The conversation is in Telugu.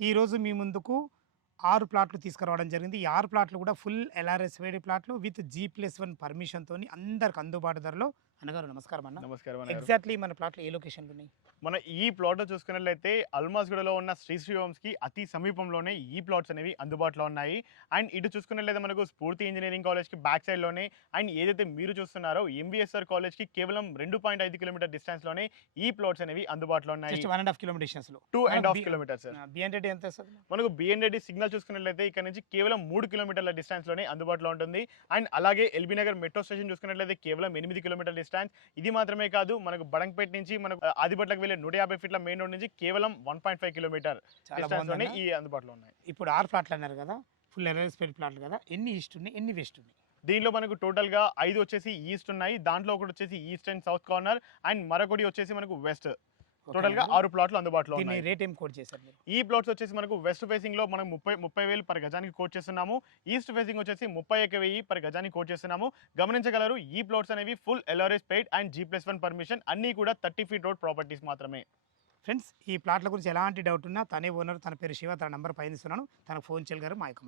ఈరోజు మీ ముందుకు 6 ప్లాట్లు తీసుకురావడం జరిగింది. ఈ 6 ప్లాట్లు కూడా ఫుల్ ఎల్ఆర్ఎస్-వేడి ప్లాట్లు విత్ G+1 పర్మిషన్‌తోని అందరికి అందుబాటు ధరలో. అన్నగారు నమస్కారం అన్న. నమస్కారం అన్నగారు. ఎగ్జాక్ట్‌లీ మన ప్లాట్లు ఏ లొకేషన్‌లో ఉన్నాయి? మన ఈ ప్లాట్‌లో చూసుకున్నట్లయితే అల్మాస్గూడలో ఉన్న శ్రీ హోమ్స్‌కి అతి సమీపంలోనే ఈ ప్లాట్స్ అనేవి అందుబాటులో ఉన్నాయి. అండ్ ఇటు చూసుకున్నట్లయితే మనకు స్ఫూర్తి ఇంజినీరింగ్ కాలేజ్‌కి బ్యాక్ సైడ్‌లోనే అండ్ ఏదైతే మీరు చూస్తున్నారో ఎంవీఎస్ఆర్ కాలేజ్‌కి కేవలం 2.5 కిలోమీటర్ డిస్టెన్స్‌లోనే ఈ ప్లాట్స్ అనేవి అందుబాటులో ఉన్నాయి. జస్ట్ 1.5 కిలోమీటర్ డిస్టెన్స్‌లో. 2.5 కిలోమీటర్స్ సార్. బిఎన్ రెడ్డి ఎంత వస్తది? మనకు బిఎన్ రెడ్డి సిగ్నల్ చూసుకున్నట్లయితే ఇక్కడ నుంచి కేవలం 3 కిలోమీటర్ల డిస్టెన్స్‌లోనే అందుబాటులో ఉంటుంది. అండ్ అలాగే ఎల్బీ నగర్ మెట్రో స్టేషన్ చూసుకున్నట్లయితే కేవలం 8 కిలోమీటర్ల డిస్టెన్స్. ఇది మాత్రమే కాదు, మనకు బడంగపేట నుంచి మనకు ఆదిబట్లకు వెళ్ళే 150 ఫీట్ల మెయిన్ రోడ్ నుంచి కేవలం 1.5 కిలోమీటర్ డిస్టెన్స్‌లోనే ఈ అందుబాటులో ఉన్నాయి. ఇప్పుడు 6 ప్లాట్లు అన్నారు కదా, ఫుల్ ఎల్ఆర్ఎస్-వేడి ప్లాట్లు కదా, ఎన్ని ఈస్ట్ ఉన్నాయి, ఎన్ని వెస్ట్ ఉన్నాయి? దీనిలో మనకు టోటల్‌గా 5 వచ్చేసి ఈస్ట్ ఉన్నాయి. దాంట్లో ఒకటి వచ్చేసి east and south corner and మరొకటి వచ్చేసి మనకు వెస్ట్. టోటల్‌గా 6 ప్లాట్లు అందుబాటులో దీని ఉన్నాయి. రేట్ ఏం కోట్ చేశారు మీరు? ఈ ప్లాట్స్ వచ్చేసి మనకు వెస్ట్ ఫేసింగ్‌లో మనం 30,000 పర్ గజానికి కోట్ చేస్తున్నాము. ఈస్ట్ ఫేసింగ్ వచ్చేసి 31,000 పర్ గజానికి కోట్ చేస్తున్నాము. గమనించగలరు, ఈ ప్లాట్స్ అనేవి full LRS paid and G+1 permission, అన్నీ కూడా 30 ఫీట్ రోడ్ ప్రాపర్టీస్ మాత్రమే. ఫ్రెండ్స్, ఈ ప్లాట్ల గురించి ఎలాంటి డౌట్ ఉన్నా తనే ఓనర్, తన పేరు శివ, తన నంబర్ పైన ఇస్తున్నాను, తనకు ఫోన్ చేయగలరు. మా యొక్క